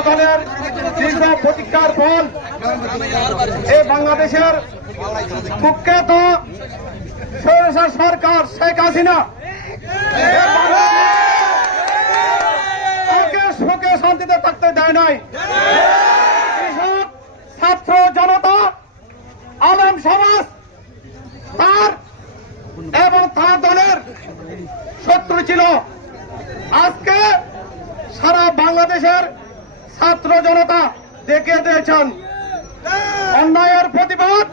সকলের দীর্ঘ প্রতীক্ষার ফল এই বাংলাদেশের কুখ্যাত সরকার শেখ হাসিনা সুখে শান্তিতে থাকতে দেয় নাই। ছাত্র জনতা, আলম সমাজ, তার এবং তার দলের শত্রু ছিল। আজকে সারা বাংলাদেশের ছাত্র জনতা দেখে দিয়েছেন। অন্যায়ের প্রতিবাদ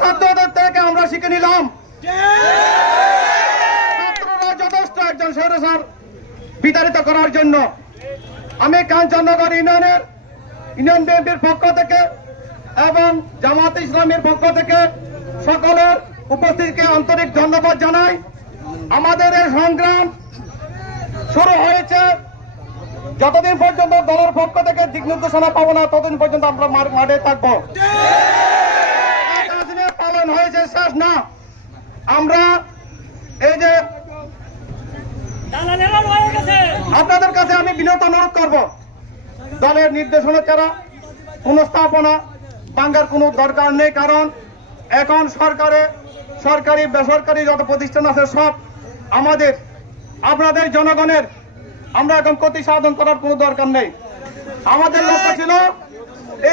ছাত্রদের থেকে আমরা শিখে নিলাম। ছাত্ররা যথেষ্ট একজন সরসার বিতাড়িত করার জন্য। আমি কাঞ্চননগর ইউনিয়নের, ইউনিয়ন বিএনপির পক্ষ থেকে এবং জামাত ইসলামের পক্ষ থেকে সকলের উপস্থিতিকে আন্তরিক ধন্যবাদ জানাই। আমাদের এই সংগ্রাম শুরু হয়েছে। যতদিন পর্যন্ত দলের পক্ষ থেকে দিক নির্দেশনা পাবো না, ততদিন পর্যন্ত আমরা মার- মাঠে থাকব। পালন হয়েছে, শেষ না। আমরা এই যে আপনাদের কাছে আমি বিনত অনুরোধ করব। দলের নির্দেশনা ছাড়া পুনঃস্থাপনা ভাঙ্গার কোনো দরকার নেই, কারণ এখন সরকারে সরকারি, বেসরকারি যত প্রতিষ্ঠান আছে সব আমাদের। আপনাদের জনগণের আমরা এখন ক্ষতি সাধন করার কোনো দরকার নেই। আমাদের লক্ষ্য ছিল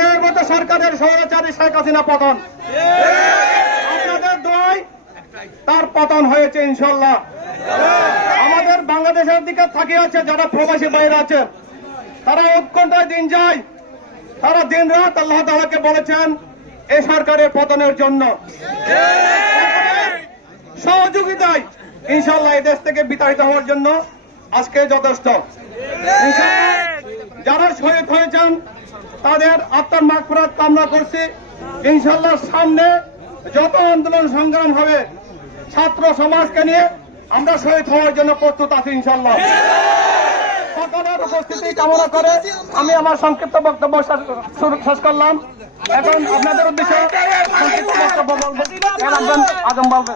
এর মধ্যে সরকারের স্বৈরাচারী শেখ হাসিনা পতন। তার পতন হয়েছে, ইনশাল্লাহ। আমাদের বাংলাদেশের দিকে তাকিয়ে আছে যারা প্রবাসী বাইরে আছে। তারা উৎকণ্ঠায় দিন যায়। তারা দিন রাত আল্লাহ তালাকে বলেছেন এই সরকারের পতনের জন্য। সহযোগিতায় ইনশাল্লাহ এই দেশ থেকে বিতাড়িত হওয়ার জন্য আজকে যথেষ্ট। যারা শহীদ হয়েছেন, তাদের আত্মার মাগফিরাত কামনা করছি। ইনশাল্লাহ সামনে যত আন্দোলন সংগ্রাম হবে, ছাত্র সমাজকে নিয়ে আমরা শহীদ হওয়ার জন্য প্রস্তুত আছি ইনশাল্লাহ সকলের উপস্থিতি কামনা করে আমি আমার সংক্ষিপ্ত বক্তব্য শেষ- করলাম। এখন আপনাদের উদ্দেশ্যে সংক্ষিপ্ত বক্তব্য বলবেন আজম বলবেন।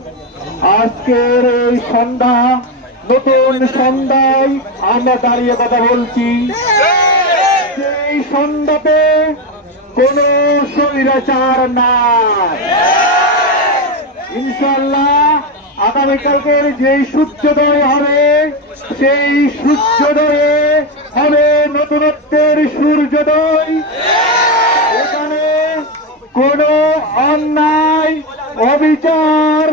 আজকের এই সন্ধ্যা, নতুন সন্ধ্যায় আমরা দাঁড়িয়ে কথা বলছি। সেই সন্ধ্যাতে কোন স্বৈরাচার নাই। ইনশাল্লাহ আগামীকালকের যেই সূর্যোদয় হবে, সেই সূর্যোদয়ে হবে নতুনত্বের সূর্যোদয়। এখানে কোন অন্যায়, অবিচার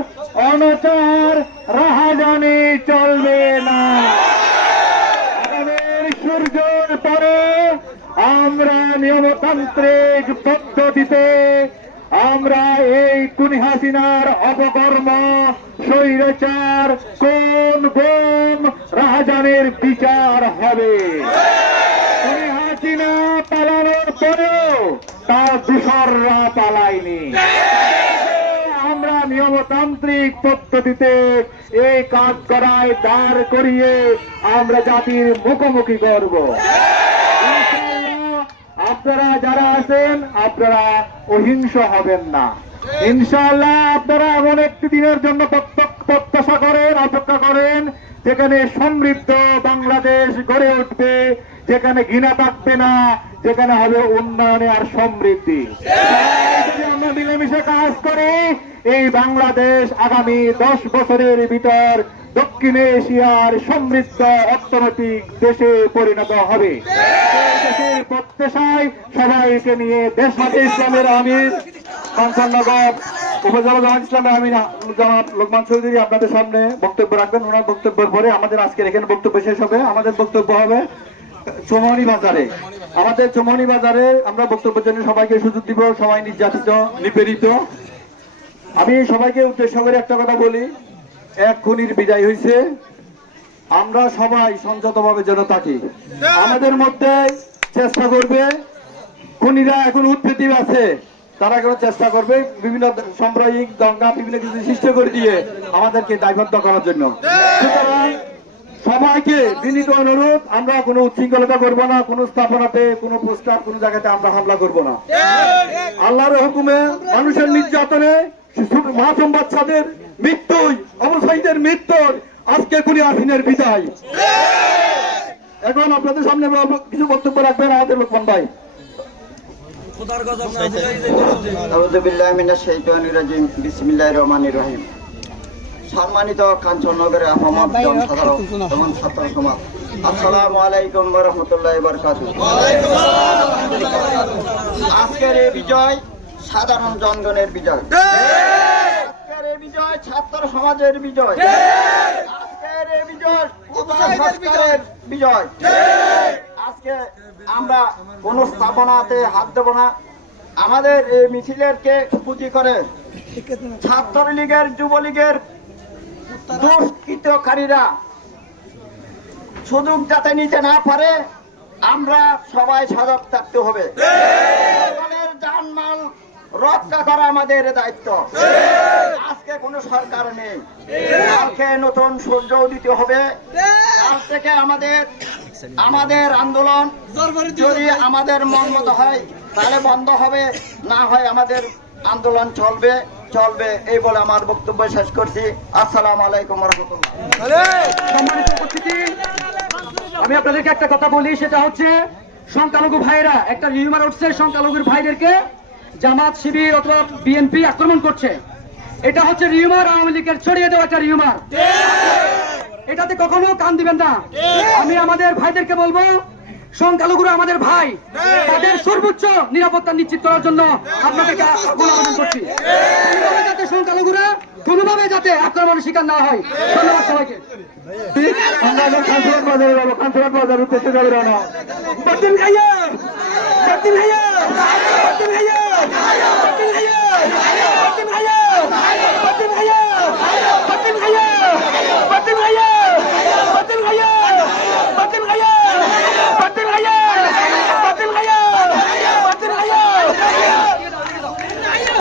অনাচার রাহাজানি চলবে না। সূর্যের পরে আমরা নিয়মতান্ত্রিক পদ্ধতিতে আমরা এই কুনি হাসিনার অপকর্ম, স্বৈরাচার, কোন বোম রাহাজানের বিচার হবে? কুনি হাসিনা পালানোর পরেও তার দূষররা পালায়নি। নিয়মতান্ত্রিক পদ্ধতিতে এই কাজ করায় দাঁড় করিয়ে আমরা জাতির মুখোমুখি করব। আপনারা যারা আছেন, আপনারা অহিংস হবেন না। ইনশাআল্লাহ আপনারা এমন একটি দিনের জন্য প্রত্যাশা করেন, অপেক্ষা করেন, যেখানে সমৃদ্ধ বাংলাদেশ গড়ে উঠবে, যেখানে ঘৃণা থাকবে না যেখানে হবে উন্নয়নে আর সমৃদ্ধি। আমরা মিলেমিশে কাজ করি, এই বাংলাদেশ আগামী দশ বছরের ভিতর দক্ষিণ এশিয়ার সমৃদ্ধ অর্থনৈতিক দেশে পরিণত হবে। দেশের প্রত্যাশায় সবাইকে নিয়ে দেশ ইসলামের আমির কাঞ্চননগর উপজেলা জামাত ইসলামের আমির জামাত লোকমান চৌধুরী আপনাদের সামনে বক্তব্য রাখবেন। ওনার বক্তব্যের পরে আমাদের আজকের এখানে বক্তব্য শেষ হবে। আমাদের বক্তব্য হবে চমনি বাজারে। আমাদের চমনি বাজারে আমরা বক্তব্যের জন্য সবাইকে সুযোগ দিব, সবাই নির্যাতিত, নিপীড়িত। আমি সবাইকে উদ্দেশ্য করে একটা কথা বলি, এক খুনির বিদায় হয়েছে আমরা সবাই সংযতভাবে যেন থাকি। আমাদের মধ্যে চেষ্টা করবে, খুনিরা এখন উৎপত্তি আছে, তারা এখন চেষ্টা করবে বিভিন্ন সাম্প্রদায়িক দঙ্গা, বিভিন্ন কিছু সৃষ্টি করে দিয়ে আমাদেরকে দায়বদ্ধ করার জন্য। সুতরাং সবাইকে বিনীত অনুরোধ, আমরা কোনো উচ্ছৃঙ্খলতা করব না, কোনো স্থাপনাতে, কোনো পোস্টার কোনো জায়গাতে আমরা হামলা করব না। আল্লাহর হুকুমে মানুষের নির্যাতনে ছোট মাসুম মৃত্যুই অবসায়ীদের মৃত্যুর আজকে কুনি আসিনের বিদায়। এখন আপনাদের সামনে কিছু বক্তব্য রাখবেন আমাদের লোকমান ভাই। আউযু বিল্লাহি মিনাশ শাইতানির রাজিম। বিসমিল্লাহির রহমানির রহিম। সম্মানিত কাঞ্চননগরের আহমদ জনসাধারণ এবং ছাত্র সমাজ। আসসালামু আলাইকুম রাহমাতুল্লাহি ওয়া আজকের এই বিজয় সাধারণ জনগণের বিজয়। আজকের এই বিজয় ছাত্র সমাজের বিজয়। আজকের এই বিজয় বিজয়। আজকে আমরা কোন স্থাপনাতে হাত দেব না। আমাদের এই মিছিলের কে পুঁজি করে ছাত্রলীগের যুবলীগের দুষ্কৃতকারীরা সুযোগ যাতে নিতে না পারে, আমরা সবাই সজাগ থাকতে হবে। দলের জানমাল রক্ষা করা আমাদের দায়িত্ব। আজকে কোনো সরকার নেই। কালকে নতুন সূর্য দিতে হবে। কাল থেকে আমাদের আমাদের আন্দোলন যদি আমাদের মন হয়, তাহলে বন্ধ হবে, না হয় আমাদের আন্দোলন চলবে। চলবে, এই বলে আমার বক্তব্য শেষ করছি। আসসালামু আলাইকুম আমি আপনাদেরকে একটা কথা বলি, সেটা হচ্ছে সংখ্যালঘু ভাইরা একটা রিউমার উঠছে, সংখ্যালঘুর ভাইদেরকে জামাত, শিবির অথবা বিএনপি আক্রমণ করছে। এটা হচ্ছে রিউমার আওয়ামী লীগের ছড়িয়ে দেওয়া একটা রিউমার এটাতে কখনো কান দিবেন না। আমি আমাদের ভাইদেরকে বলব সংখ্যালঘুরা আমাদের ভাই। তাদের সর্বোচ্চ নিরাপত্তা নিশ্চিত করার জন্য আপনাদেরকে করছি। যাতে সংখ্যালঘুরা কোনোভাবে যাতে আক্রমণের শিকার না হয়? ধন্যবাদ সবাইকে। আমরা কাঞ্চন বাজারে যাব। বাজার যাবে